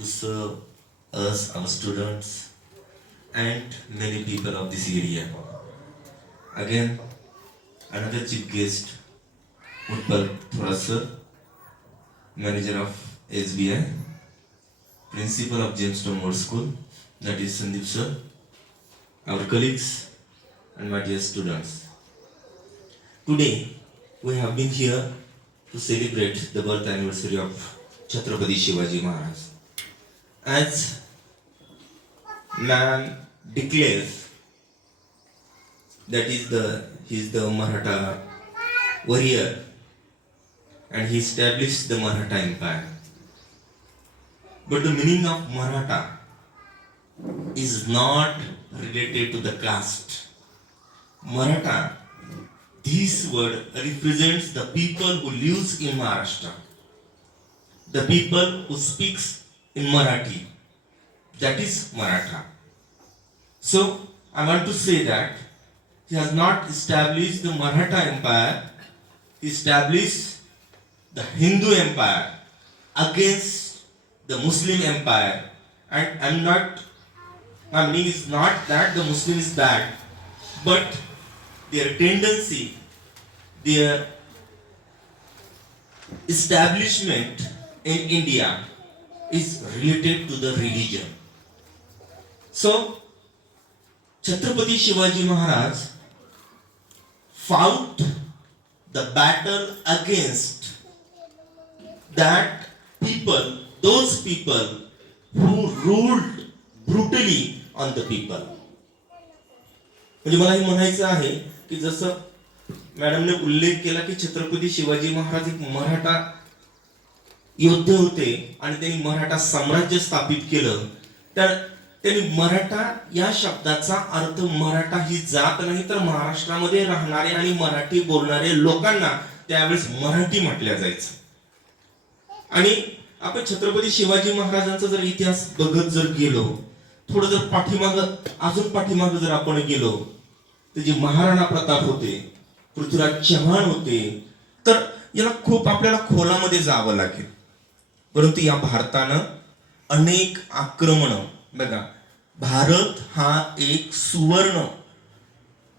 to serve us, our students, and many people of this area. Again, another chief guest, Utpal Thora sir, manager of SBI, principal of Jamestown World School, that is Sandeep sir, our colleagues, and my dear students. Today, we have been here to celebrate the birth anniversary of Chhatrapati Shivaji Maharaj. As man declares that he is the Maratha warrior and he established the Maratha Empire. But the meaning of Maratha is not related to the caste. Maratha, this word represents the people who lives in Maharashtra, the people who speaks in Marathi. That is Maratha. So I want to say that he has not established the Maratha Empire, he established the Hindu Empire against the Muslim Empire. And my meaning is not that the Muslim is bad, but their tendency, their establishment in India is related to the religion. So, Chhatrapati Shivaji Maharaj fought the battle against that people, those people who ruled brutally on the people. म्हणजे मला हे म्हणायचं आहे की जसं मॅडमने उल्लेख केला की छत्रपती शिवाजी महाराज एक मराठा योद्धे होते आणि त्यांनी मराठा साम्राज्य स्थापित केलं. तर त्यांनी मराठा या शब्दाचा अर्थ मराठा ही जात नाही तर महाराष्ट्रामध्ये राहणारे आणि मराठी बोलणारे लोकांना त्यावेळेस मराठी म्हटल्या जायचं. आणि आपण छत्रपती शिवाजी महाराजांचा जर इतिहास बघत जर गेलो, थोडं जर अजून पाठीमाग जर आपण गेलो, तर जे महाराणा प्रताप होते, पृथ्वीराज चव्हाण होते, तर याला खूप आपल्याला खोलामध्ये जावं लागेल. परंतु या भारतानं अनेक आक्रमण, बघा भारत हा एक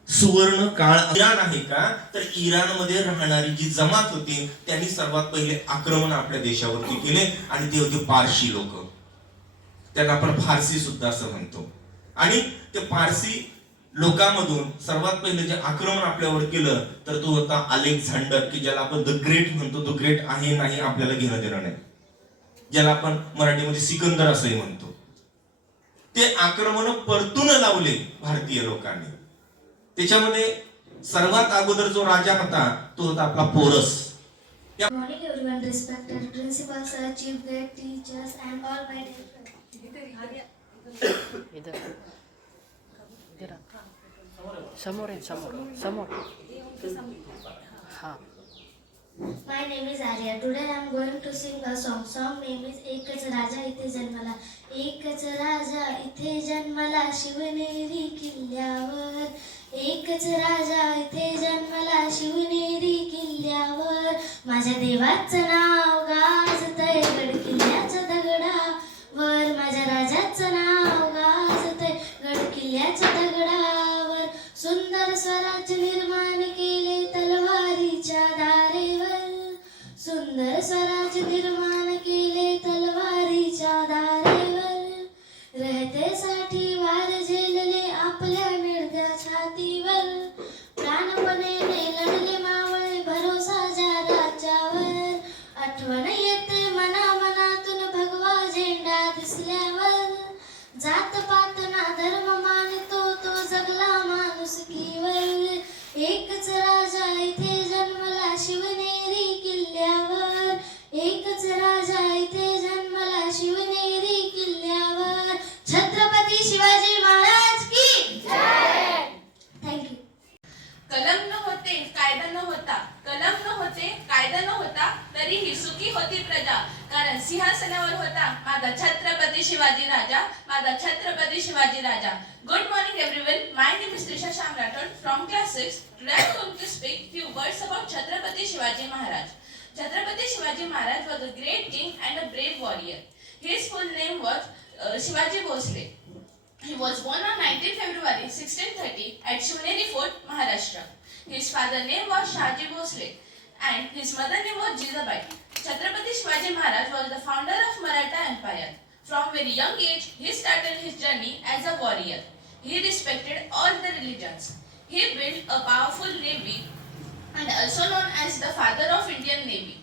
सुवर्ण काळ इराण आहे का, तर इराणमध्ये राहणारी जी जमात होती त्यांनी सर्वात पहिले आक्रमण आपल्या देशावरती केले आणि ते होते पारशी लोक. त्यांना आपण फारसी सुद्धा असं म्हणतो. आणि ते पारसी लोकांमधून सर्वात पहिले जे आक्रमण आपल्यावर केलं तर तो होता अलेक्झांडर, की ज्याला आपण द ग्रेट म्हणतो. तो ग्रेट आहे नाही आपल्याला घेणं देणं नाही, ज्याला आपण मराठीमध्ये सिकंदर असंही म्हणतो. ते आक्रमण परतून लावले भारतीय लोकांनी. त्याच्यामध्ये सर्वात अगोदर जो राजा होता तो होता आपला porous. Good morning everyone, respected principal sir, chief guest, teachers and all my dear friends. समोर हाँ. My name is Arya. Today I am going to sing a song. Song name is एकच राजा इथे जन्मला. एकच राजा इथे जन्मला शिवनेरी किल्ल्यावर. एकच राजा इथे जन्मला शिवनेरी किल्ल्यावर. माझ्या देवाचं नाव गाजतंय गड किल्ल्याच्या दगडावर. माझ्या राजाचं नाव गाजतंय गड किल्ल्याच्या दगडावर. सुंदर स्वराज्य निर्माण केले तलवारीच्या धारेवर. सुंदर स्वराज्य निर्माण केले तलवारीच्या धारेवर. रहतेसाठी वार झेलले आपल्या निर्दय छातीवर. प्राणपणेने लढले मावळे भरोसा ज्या राज्यावर. आठवण येते मनातून भगवा झेंडा दिसल्यावर. जात पात ना धर्म मानतो तो जगला माणुसकीवर. एकच राजा इथे जन्मला शिवनेरी किल्ल्यावर. एकच राजा इथे जन्मला शिवनेरी किल्ल्यावर. छत्रपती शिवाजी महाराज की जय. थँक्यू. कलम न होते कायदा न होता, कलम न होते कायदा न होता, तरीही सुखी होती प्रजा. कारण सिंहासनावर होता माझा छत्रपती शिवाजी राजा, माझा छत्रपती शिवाजी राजा. Good morning everyone. My name is Trisha Shyam Rathod from class 6. Today I am going to speak few words about Chhatrapati Shivaji Maharaj. Chhatrapati Shivaji Maharaj was a great king and a brave warrior. His full name was Shivaji Bhosle. He was born on 19 February 1630 at Shivneri Fort, Maharashtra. His father name was Shahaji Bhosle and his mother name was Jizabai. Chhatrapati Shivaji Maharaj was the founder of Maratha Empire. From very young age, he started his journey as a warrior. He respected all the religions. He built a powerful navy and also known as the father of Indian Navy.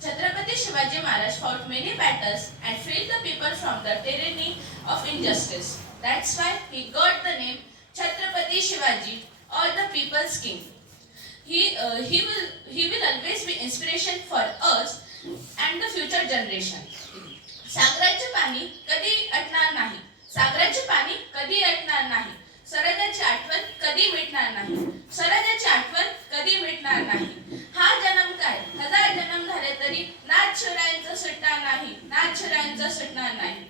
Chhatrapati Shivaji Maharaj fought many battles and freed the people from the tyranny of injustice. That's why he got the name Chhatrapati Shivaji, or the people's king. He will always be inspiration for us and the future generation. सागराचे पाणी कधी अटणार नाही. सागराचे पाणी कधी अटणार नाही. स्वराज्याची आठवण कधी मिटणार नाही. स्वराज्याची आठवण कधी मिटणार नाही. हा जन्म काय हजार जन्म झाले तरी नाथ शिवरायांचं सुटणार नाही. नाथ शिवरायांचं सुटणार नाही.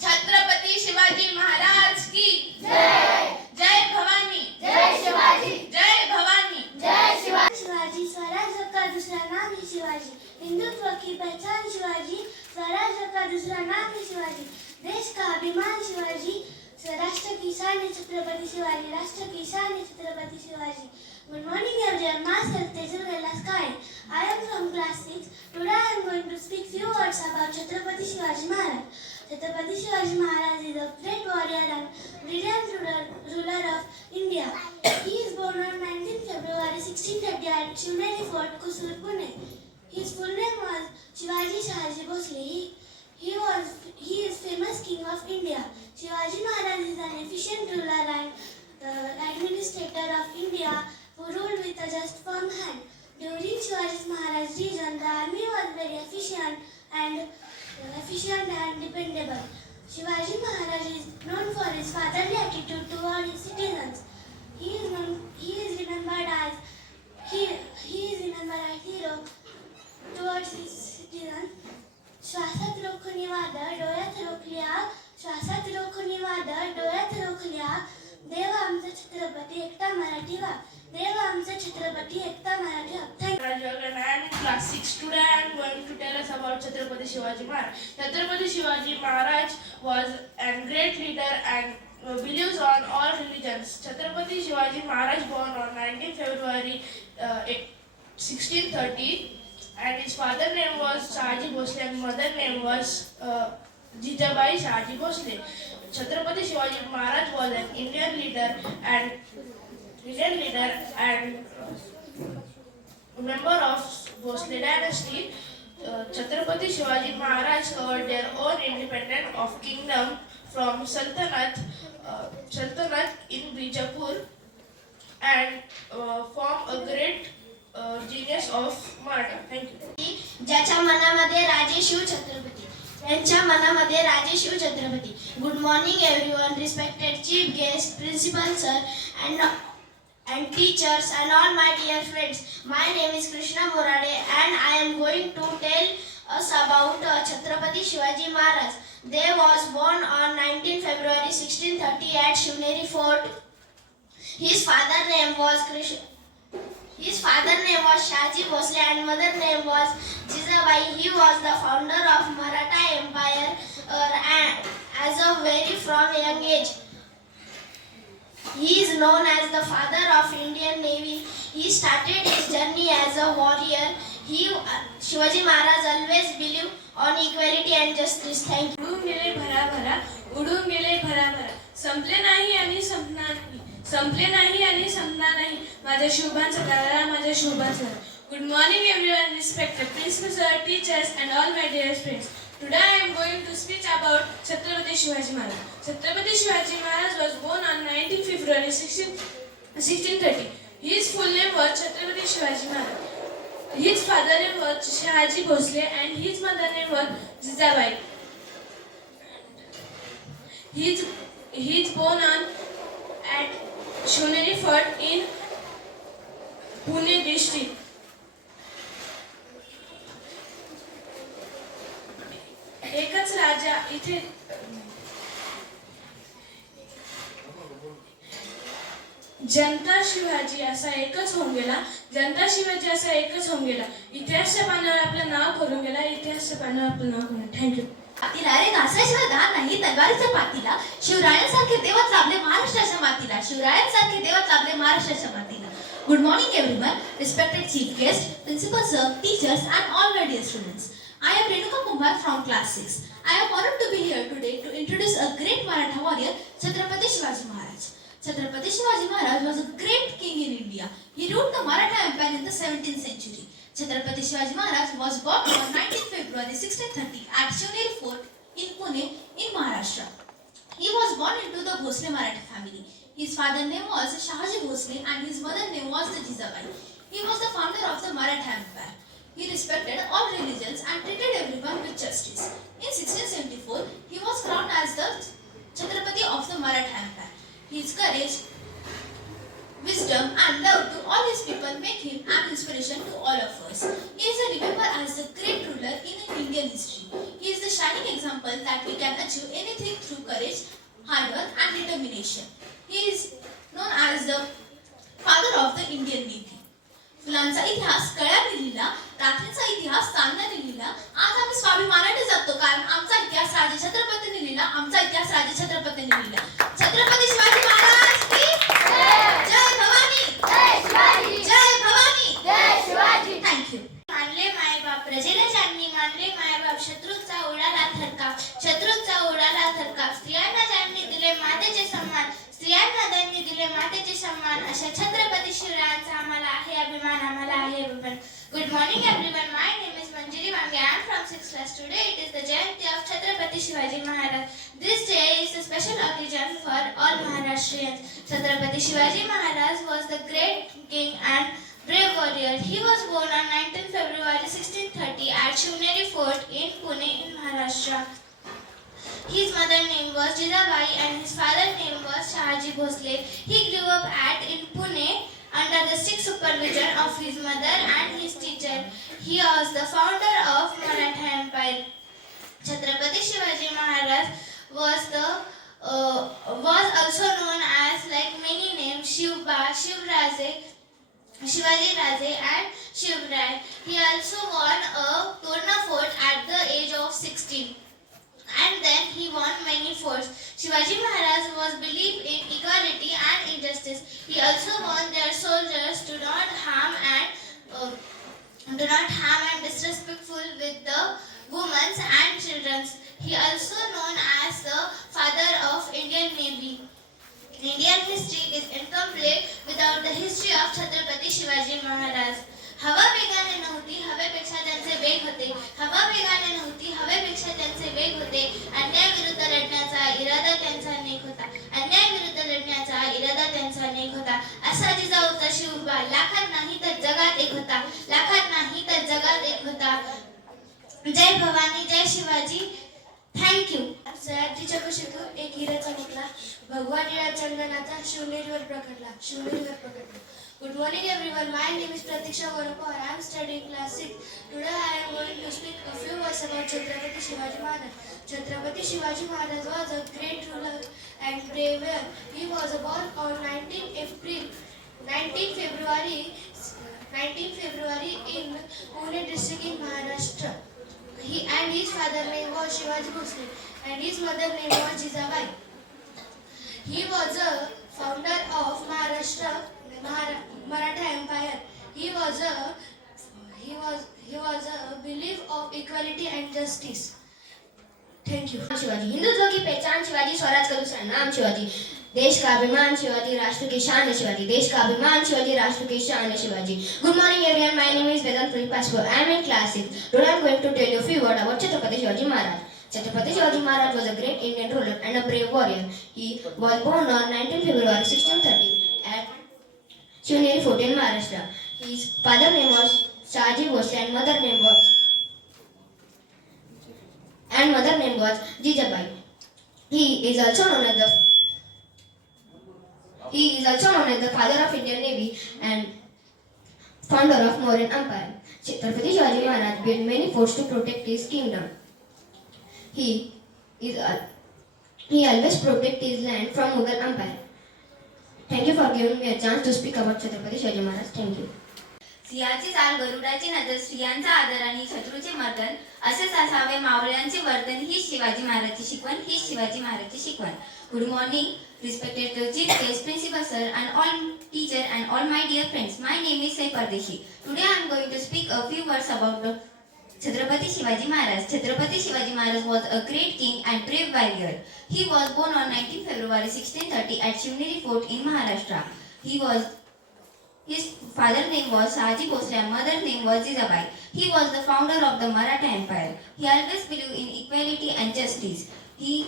छत्रपती शिवाजी महाराज की जय. जय भवानी. जय शिवाजी. जय भवानी. जय शिवाजी. शिवाजी स्वराज्य का दूसरा नाम है शिवाजी. हिंदुत्व की पहचान शिवाजी. स्वराज्य का दूसरा नाम है शिवाजी. देश का अभिमान शिवाजी. राष्ट्र की शान है छत्रपति शिवाजी. राष्ट्र की शान है Chhatrapati Shivaji. Good morning everyone. Myself Tejul Sky. I am from class 6. Today I am going to speak few words about Chhatrapati Shivaji Maharaj. Chhatrapati Shivaji Maharaj is a great warrior and brilliant ruler of India. He is born on 19 February 1630 at Shivneri Fort, Kusur, Pune. His full name was Shivaji Shahaji Bhosle. He is famous king of India. Shivaji Maharaj is an efficient ruler and administrator of India who ruled with a just firm hand. During Shivaji Maharaj's reign, the army was very efficient and dependable. Shivaji Maharaj is known for his fatherly attitude toward his citizens. He is remembered as hero towards his citizens. श्वासात रोखणी वादळ डोळ्यात रोखली आग. श्वासात रोखणी वादळ डोळ्यात रोखली आग. देव आमचा छत्रपती एकटा मराठी वाघ. देव आमचा छत्रपती एकटा मराठी वाघ. Thank you. I am in class 6. Today I am going to tell us about Chhatrapati Shivaji Maharaj. Chhatrapati Shivaji Maharaj was a great leader and believes on all religions. Chhatrapati Shivaji Maharaj born on 19 February 1630 and his father name was Shahaji Bhosle and mother name was Jijabai Shahaji Bhosle. Chhatrapati Shivaji Maharaj was an Indian leader and member of Bhosle dynasty. Chhatrapati Shivaji Maharaj covered their own independence of kingdom from Sultanate in Bijapur and formed a great genius of Maratha. Thank you. ज्याच्या मनामध्ये राजे शिव छत्रपती. यांच्या मनामध्ये Raje Shiv Chhatrapati. Good morning everyone. Respected chief guest, principal sir and teachers and all my dear friends. My name is Krishna Morade and I am going to tell us about Chhatrapati Shivaji Maharaj. They was born on 19 February 1630 at Shivneri Fort. His father name was Shahaji Bhosle and mother name was Jizabai. He was the founder of Maratha Empire as a very from young age. He is known as the father of Indian Navy. He started his journey as a warrior. Shivaji Maharaj always believed on equality and justice. Thank you. उडून गेले भराभरा, उडून गेले भराभरा. संपले नाही आणि संपणार नाही. संपले नाही आणि संपणार नाही. माझ्या शुभांचा तारा, माझ्या शुभांचा. Good morning everyone, respected principal sir, teachers and all my dear friends. Today I am going to speak about Chhatrapati Shivaji Maharaj. Chhatrapati Shivaji Maharaj was born on 19 February 1630. His full name was Chhatrapati Shivaji Maharaj. His father name was Shahaji Bhosle and his mother name was Jizabai. He is born at Shivneri Fort in Pune district. एकच राजा इथे जनता शिवाजी असा एकच होऊन गेला. जनता शिवाजी असा एकच होऊन गेला. इतिहासच्या पानावर आपलं नाव करून गेला. इतिहासच्या पानावर आपलं नाव करून. थँक्यू. पातीला रे घासाशिवाय धार नाही तलवारीच्या पातीला शिवरायांसारखे देवत लाभले महाराष्ट्राच्या मातीला शिवरायांसारखे देवत लाभले महाराष्ट्राच्या मातीला. Good morning everyone, respected chief guest, principal sir, teachers and all my dear students. I am Renuka Kumar from class 6. I am honored to be here today to introduce a great Maratha warrior, Chhatrapati Shivaji Maharaj. Chhatrapati Shivaji Maharaj was a great king in India. He ruled the Maratha Empire in the 17th century. Chhatrapati Shivaji Maharaj was born on 19 February 1630 at Shivneri Fort in Pune in Maharashtra. He was born into the Bhosle Maratha family. His father's name was Shahaji Bhosle and his mother's name was the Jizabai. He was the founder of the Maratha Empire. He respected all religions and treated everyone with justice. In 1674, he was crowned as the Chhatrapati of the Maratha Empire. His courage, wisdom and love to all his people make him an inspiration to all of us. He is remembered as a great ruler in Indian history. He is the shining example that we can achieve anything through courage, hard work and determination. He is known as the father of the Indian Navy. फुलांचा इतिहास कळ्याने लिहिला, रात्रीचा इतिहास चांदण्याने लिहिला. आज आम्ही स्वाभिमानाने जगतो कारण आमचा इतिहास राजे छत्रपतींनी लिहिला, आमचा इतिहास राजे छत्रपतींनी लिहिला. छत्रपती शिवाजी महाराज की जय भवानी, जय शिवाजी, जय भवानी, जय शिवाजी. थँक्यू. मानले मायबाप प्रजेला ज्यांनी मानले मायबाप शत्रूचा उडाला थरकाप शत्रूचा उडाला थरकाप स्त्रियांना ज्यांनी दिले मातेचे सन्मान स्त्रियांना त्यांनी दिले मातेचे सन्मान अशा छत्रपती शिवरायांचा आम्हाला आहे अभिमान आम्हाला आहे अभिमान. Good morning everyone, my name is Manjari Wange. I am from 6th class. Today it is the Jayanti of Chhatrapati Shivaji Maharaj. This day is a special occasion for all Maharashtrians. Chhatrapati Shivaji Maharaj was the great king and brave warrior. He was born on 19 February 1630 at Shivneri Fort in Pune in Maharashtra. His mother's name was Jizabai and his father's name was Shahaji Bhosle. He grew up in Pune under the strict supervision of his mother and his teacher. He was the founder of Maratha Empire. Chhatrapati Shivaji Maharaj was also known as like many names Shivba, Shivraje, Shivaji Raje and Shivrai. He also won a Torna fort at the age of 16. And then he won many forts. Shivaji Maharaj was believed in equality and injustice. He also warned their soldiers to not harm and disrespectful with the women and children. He also known as the father of Indian Navy. Indian history is incomplete without the history of Chhatrapati Shivaji Maharaj. हवा वेगाने नव्हती हवेपेक्षा त्यांचे वेग होते हवा वेगाने नव्हती हवेपेक्षा त्यांचे वेग होते अन्यायाविरुद्ध लढण्याचा इरादा त्यांचा नेक होता अन्यायाविरुद्ध लढण्याचा इरादा त्यांचा नेक होता असा जिजाऊचा शिवबा लाखात नाही तर जगात एक होता लाखात नाही तर जगात एक होता. जय भवानी जय शिवाजी. थँक्यू. सयाजीच्या कुशीतून एक हिरा चमकला भगवान या चंदनाचा शिवनेरीवर प्रकटला. Good morning everyone, my name is Pratiksha Gorapur. I am studying class 6. Today I am going to speak a few words about Chhatrapati Shivaji Maharaj. Chhatrapati Shivaji Maharaj was a great ruler and brave warrior. He was born on 19 February in Pune district in Maharashtra. His father name was Shivaji Bhosle and his mother name was Jizabai. He was a founder of Maratha Empire. He was a belief of equality and justice. Thank you. Shivaji Hindutva की पहचान शिवाजी स्वराज का दूसरा नाम शिवाजी देश का अभिमान शिवाजी राष्ट्र की शान है शिवाजी देश का अभिमान शिवाजी राष्ट्र की शान है Shivaji. Good morning everyone, my name is Vedant Passport. I am in class 6. Today I am going to tell you a few words about Chhatrapati Shivaji Maharaj. Chhatrapati Shivaji Maharaj was a great Indian ruler and a brave warrior. He was born on 19 February 1630 at Shivneri Fort in Maharashtra. His father's name was Shahaji Bhosle and mother's name was Jijabai. He is also known as the father of Indian Navy and founder of Mauryan Empire. Chhatrapati Shivaji Maharaj built many forts to protect his kingdom. He always protected his land from Mughal Empire. Thank you for giving me a chance to speak about Chhatrapati Shivaji Maharaj. Thank you. सिंहाची चाल गरुडाची नजर स्त्रियांचा आदर आणि शत्रूचे मर्दन असेच असावे मावळ्यांचे वर्तन ही शिवाजी महाराजची शिकवण ही शिवाजी महाराजची शिकवण. Good morning respected chief guest, principal sir and all teacher and all my dear friends. My name is Sai Pardeshi. Today I am going to speak a few words about Chhatrapati Shivaji Maharaj. Chhatrapati Shivaji Maharaj was a great king and brave warrior. He was born on 19 February 1630 at Shivneri Fort in Maharashtra. His father name was Shahaji Bhosle and mother name was Jijabai. He was the founder of the Maratha Empire. He always believed in equality and justice. He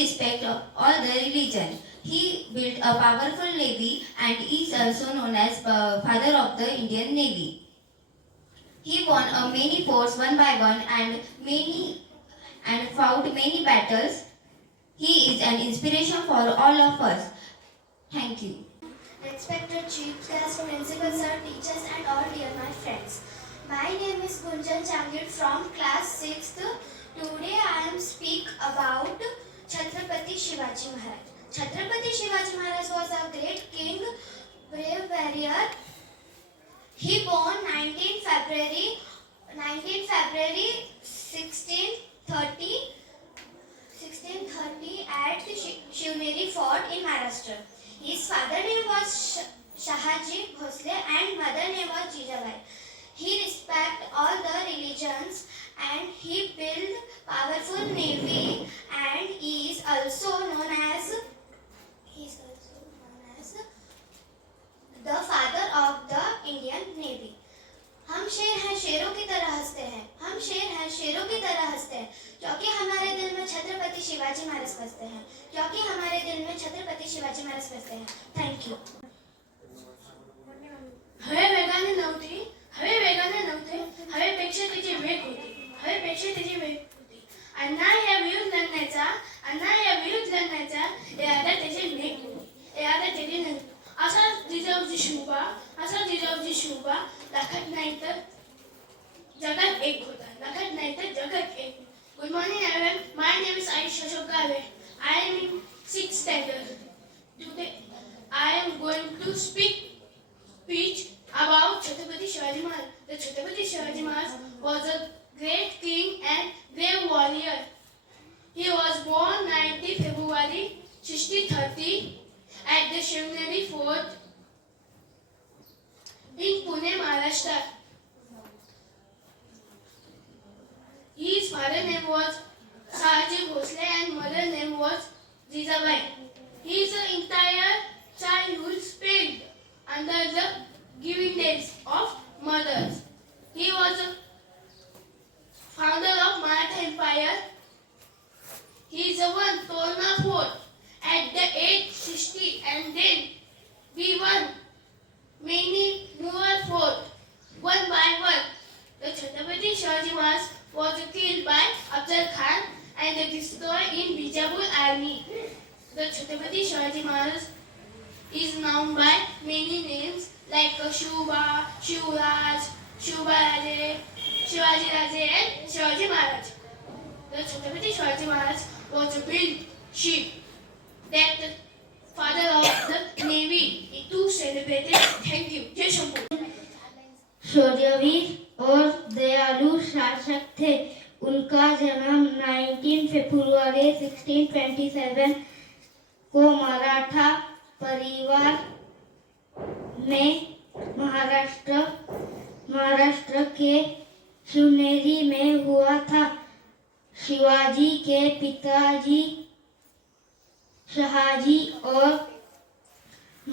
respected all the religion. He built a powerful navy and is also known as father of the Indian Navy. He won many forts one by one and fought many battles. He is an inspiration for all of us. Thank you. Respected chief guest, principal sir, teachers and all dear my friends. My name is Gunjan Changit from class 6th. Today I am speak about Chhatrapati Shivaji Maharaj. Chhatrapati Shivaji Maharaj was a great king, brave warrior. He born 19 February 1630 at Shivneri Fort in Maharashtra. His father name was Shahaji Bhosle and mother name was Jijabai. He respect all the religions and he built powerful navy and is also known as the father of the Indian Navy. हम शेर हैं शेरों की तरह हंसते हैं. हम शेर हैं शेरों की तरह हंसते हैं क्योंकि हमारे दिल में छत्रपति शिवाजी महाराज बसते हैं. क्योंकि हमारे दिल में छत्रपति शिवाजी महाराज बसते हैं. Thank you. हवेपेक्षा तिचे वेग होते. अण्णा या विरुद्ध लढण्याचा एखादा त्याचे नेक एखादा त्याचे नंतर असा जिजाऊजी शिवबा लाखात नाही तर जगात एक होता. Good morning everyone. My name is Ayush Ashok Gave. I am in 6th standard. Today I am going to speak about Chhatrapati Shivaji Maharaj. The Chhatrapati Shivaji Maharaj was a great king and brave warrior. He was born 19 February 1630 at the Shivneri Fort in Pune, Maharashtra. His father name was Shahaji Bhosle and mother name was Jijabai. His entire childhood spent under the guidance of mothers. He was a founder of Maratha Empire. He is one Tolna Fort at the age 60 and then we won many more forts one by one. The Chhatrapati Shivaji Maharaj was killed by Afzal Khan and destroyed in Bijapur army. The Chhatrapati Shivaji Maharaj is known by many names like Shuba, Shivraj, Shubaraje, Shivaji Raje and Shivaji Maharaj. The Chhatrapati Shivaji Maharaj was a built ship that the father of the navy to celebrate. Thank you. Jai Shambhu. Shauryaveer और दयालु शासक थे. उनका जन्म 19 फरवरी 1627 को मराठा परिवार में महाराष्ट्र के शिवनेरी में हुआ था. शिवाजी के पिताजी शहाजी और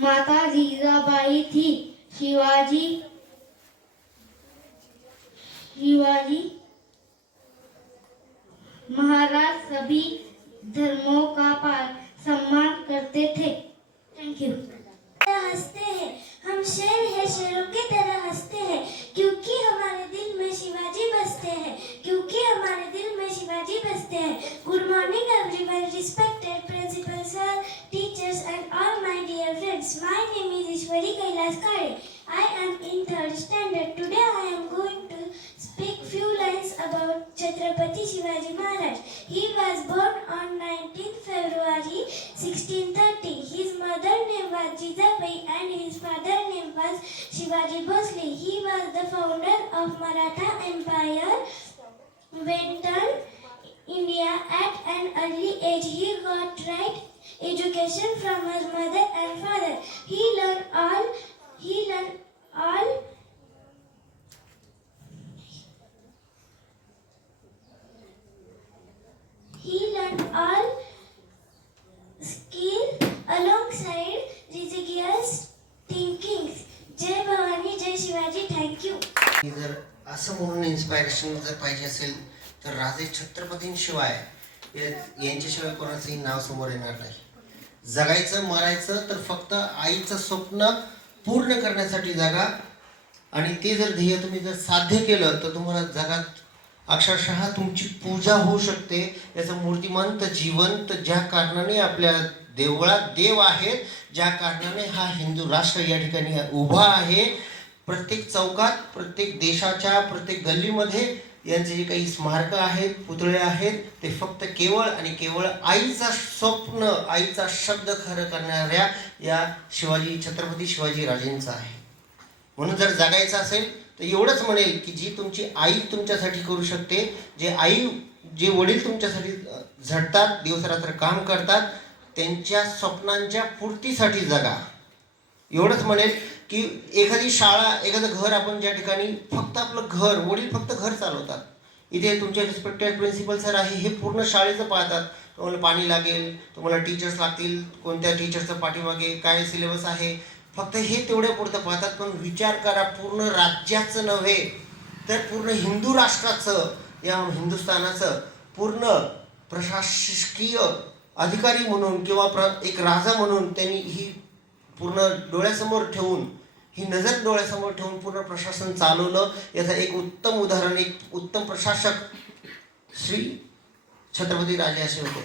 माता जीजाबाई थी. शिवाजी महाराज सभी धर्मों का सम्मान करते थे. Thank you. हंसते हैं. हम शेर हैं शेरों की तरह हंसते हैं क्योंकि हमारे दिल में शिवाजी बसते हैं. Good morning everyone, respected principal sir, teachers and all my dear friends. My name is Ishwari Kailas Kare. I am in 3rd standard. Today I am going to speak few lines about Chhatrapati Shivaji Maharaj. He was born on 19th February 1630. His mother name was Jijabai and his father name was Shivaji Bhosle. He was the founder of Maratha Empire. Went on India at an early age. He got right education from his mother and father. He learned all skill alongside religious thinkings. जय भवानी, जय Shivaji. Thank you. जर असं म्हणून inspiration जर पाहिजे असेल तर राजे छत्रपतींशिवाय यांच्याशिवाय कोणाचंही नाव समोर येणार नाही. जगायचं मरायचं तर फक्त आईचं स्वप्न पूर्ण करण्यासाठी जगा, आणि ते जर ध्येय तुम्ही जर साध्य केलं तर तुम्हाला जगात अक्षरशः तुमची पूजा होऊ शकते. याचं मूर्तिमंत जिवंत ज्या कारणाने आपल्या देवळात देव आहेत, ज्या कारणाने हा हिंदू राष्ट्र या ठिकाणी उभा आहे, प्रत्येक चौकात, प्रत्येक देशाच्या प्रत्येक गल्लीमध्ये यांचे जे काही स्मारकं आहेत, पुतळे आहेत, ते फक्त केवळ आणि केवळ आईचा स्वप्न, आईचा शब्द खरं करणाऱ्या या छत्रपती शिवाजी राजेंचा आहे. म्हणून जर जगायचं असेल तर एवढंच म्हणेल की जी तुमची आई तुमच्यासाठी करू शकते, जे वडील तुमच्यासाठी झटतात, दिवसरात्र काम करतात, त्यांच्या स्वप्नांच्या पूर्तीसाठी जगा. एवढंच म्हणेल की एखादी शाळा, एखादं घर, आपण ज्या ठिकाणी फक्त आपलं घर, वडील फक्त घर चालवतात, इथे तुमचे रिस्पेक्टेड प्रिन्सिपल सर आहे हे पूर्ण शाळेचं पाहतात. तुम्हाला पाणी लागेल, तुम्हाला टीचर्स लागतील, कोणत्या टीचरचं पाठीमागे काय सिलेबस आहे, फक्त हे तेवढ्या पुरतं पाहतात. पण विचार करा, पूर्ण राज्याचं नव्हे तर पूर्ण हिंदू राष्ट्राचं, या हिंदुस्थानाचं पूर्ण प्रशासकीय अधिकारी म्हणून किंवा एक राजा म्हणून त्यांनी ही पूर्ण डोळ्यासमोर ठेवून, ही नजर डोळ्यासमोर ठेवून पूर्ण प्रशासन चालवलं. याचं एक उत्तम उदाहरण, एक उत्तम प्रशासक श्री छत्रपती राजे असे होते.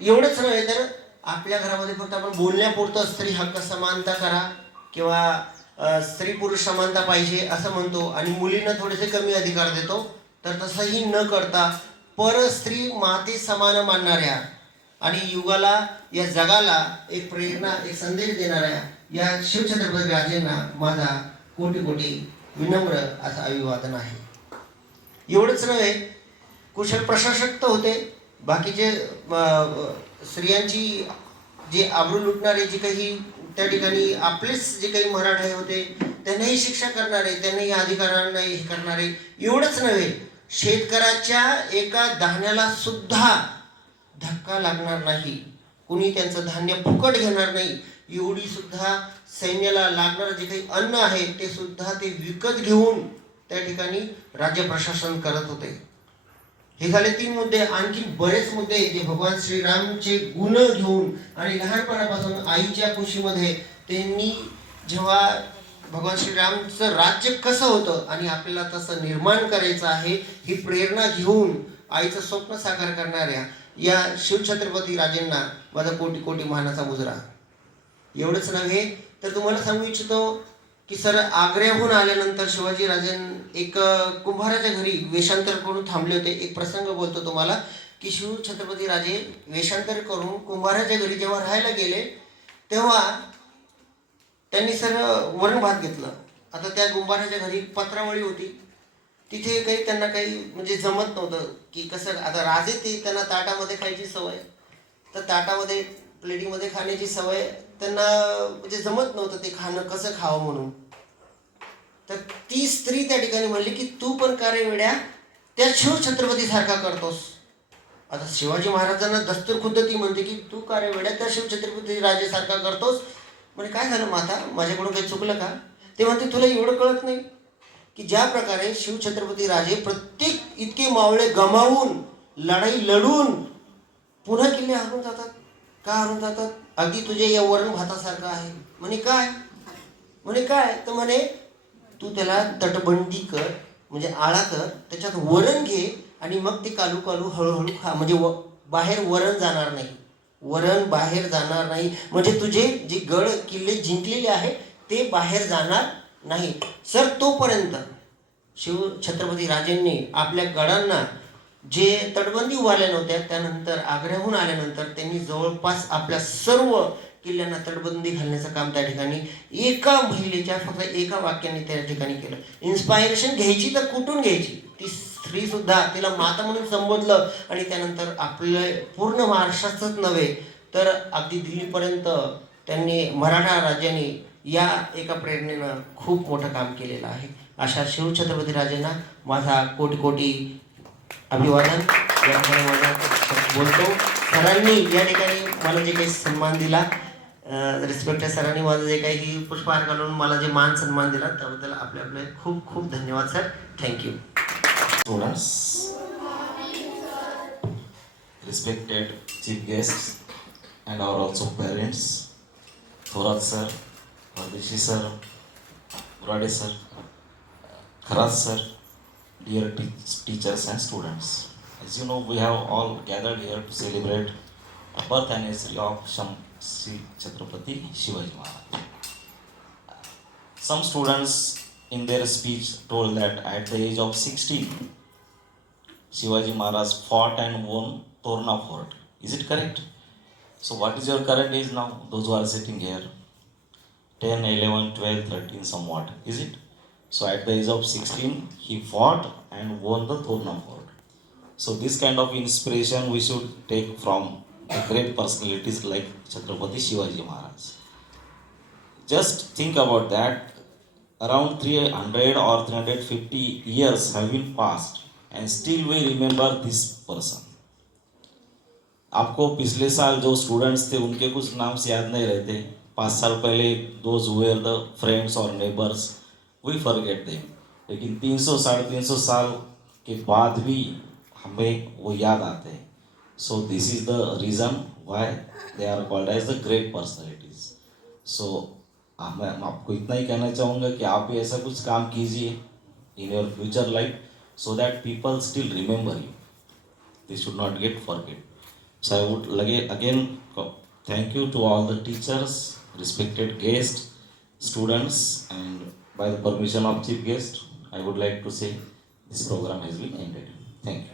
एवढंच नव्हे तर आपल्या घरामध्ये फक्त आपण बोलण्यापुरतं स्त्री हक्क समानता करा किंवा स्त्री पुरुष समानता पाहिजे असं म्हणतो आणि मुलींना थोडेसे कमी अधिकार देतो, तर तसंही न करता पर स्त्री माते समान मानणाऱ्या आणि युगाला, या जगाला एक प्रेरणा, एक संदेश देणाऱ्या या छत्रपती राजेंना माझा कोटी कोटी विनम्र असं अभिवादन आहे. एवढंच नव्हे, कुशल प्रशासक तर होते, बाकीचे स्त्रियांची जे आबरू लुटणारे जे काही त्या ठिकाणी आपलेच जे काही मराठे होते त्यांनाही शिक्षा करणारे, त्यांनाही अधिकारांना हे करणारे. एवढंच नव्हे, शेतकऱ्याच्या एका धान्याला सुद्धा धक्का लागणार नाही, कुणी त्यांचं धान्य फुकट घेणार नाही, एवढी सुद्धा सैन्याला लागणारं जे काही अन्न आहे ते सुद्धा ते विकत घेऊन त्या ठिकाणी राज्य प्रशासन करत होते. हे झाले 3 मुद्दे. आणखी बरेच मुद्दे जे भगवान श्रीरामचे गुण घेऊन आणि लहानपणापासून आईच्या कुशीमध्ये त्यांनी जेव्हा भगवान श्रीरामचं राज्य कसं होतं आणि आपल्याला तसं निर्माण करायचं आहे ही प्रेरणा घेऊन आईचं स्वप्न साकार करणाऱ्या या छत्रपती राजेंना माझा कोटी कोटी मानाचा मुजरा. एवढंच नव्हे तर तुम्हाला सांगू इच्छितो की सर, आग्र्याहून आल्यानंतर शिवाजी राजे एक कुंभाराच्या घरी वेषांतर करून थांबले होते. एक प्रसंग बोलतो तुम्हाला की छत्रपती राजे वेषांतर करून कुंभाराच्या घरी जेव्हा राहायला गेले तेव्हा त्यांनी सर वरण भात घेतलं. आता त्या कुंभाराच्या घरी पत्रावळी होती, तिथे काही त्यांना काही म्हणजे जमत नव्हतं की कसं. आता राजे ते त्यांना ताटामध्ये खायची सवय, तर ताटामध्ये प्लेटिंगमध्ये खाण्याची सवय त्यांना म्हणजे जमत नव्हतं ते खाणं कसं खावं म्हणून. तर ती स्त्री त्या ठिकाणी म्हणली की तू पण का रे वेड्या त्या छत्रपती सारखा करतोस. आता शिवाजी महाराजांना दस्तूर खुद्द ती म्हणते की तू का रे वेड्या त्या छत्रपती राजे सारखा करतोस. म्हणजे काय झालं माता, माझ्याकडून काही चुकलं का. ते म्हणते तुला एवढं कळत नाही की ज्या प्रकारे छत्रपती राजे प्रत्येक इतके मावळे गमावून लढाई लढून पुन्हा किल्ले हरून जातात. का हरून जातात, अगदी तुझे या वरण भातासारखं आहे. म्हणे काय, म्हणे काय, तर म्हणे तू त्याला तटबंदी कर, म्हणजे आळा कर, त्याच्यात वरण घे आणि मग ते कालू कालू हळूहळू खा, म्हणजे बाहेर वरण जाणार नाही, वरण बाहेर जाणार नाही, म्हणजे तुझे जे गड किल्ले जिंकलेले आहे ते बाहेर जाणार नाही. सर तोपर्यंत छत्रपती राजेंनी आपल्या गडांना जे तटबंदी उभारल्या नव्हत्या, त्यानंतर आग्र्याहून आल्यानंतर त्यांनी जवळपास आपल्या सर्व किल्ल्यांना तटबंदी घालण्याचं काम त्या ठिकाणी एका महिलेच्या फक्त एका वाक्याने त्या ठिकाणी केलं. इन्स्पायरेशन घ्यायची तर कुठून घ्यायची? ती स्त्री सुद्धा तिला माता म्हणून संबोधलं आणि त्यानंतर आपले पूर्ण महाराष्ट्राचंच नव्हे तर अगदी दिल्लीपर्यंत त्यांनी मराठा राज्याने या एका प्रेरणेनं खूप मोठं काम केलेलं आहे. अशा शिवछत्रपती राजांना माझा कोटी कोटी अभिवादन. या ठिकाणी माझा बोलतो. सरांनी या ठिकाणी मला जे काही सन्मान दिला, रिस्पेक्टेड सरांनी माझं जे काही पुष्पहार घालून मला जे मान सन्मान दिला त्याबद्दल आपले आपले खूप खूप धन्यवाद sir. Thank you. Students, respected chief guests, and our also parents, Thorat sir, Pardeshi sir, Murade sir, Kharat sir, dear teachers and students. As you know, we have all gathered here to celebrate the birth anniversary of Shri Chhatrapati Shivaji Maharaj. Some students in their speech told that at the age of 16, Shivaji Maharaj fought and won Torna Fort. Is it correct? So what is your current age now? Those who are sitting here, 10, 11, 12, 13 somewhat. Is it? So at the age of 16, he fought and won the Torna Fort. So this kind of inspiration we should take from the great personalities like Chhatrapati Shivaji Maharaj. Just think about that. Around 300 or 350 years have been passed and still we remember this person. आपको पिछले साल जो students थे उनके कुछ नाम से याद नहीं रहते. 5 साल पहले दोज वेयर द फ्रेंड्स और नेबर्स वी फॉरगेट देम. लेकिन 300-350 साल के बाद भी हमें वो याद आते हैं. So this is the reason why they are called as the great personalities. So मैं आपको इतना ही कहना चाहूँगा कि आप भी ऐसा कुछ काम कीजिए in your future life so that people still remember you. They should not get forget. So I would again thank you to all the teachers, respected guests, students, and by the permission of chief guest, I would like to say this program has been ended. Thank you.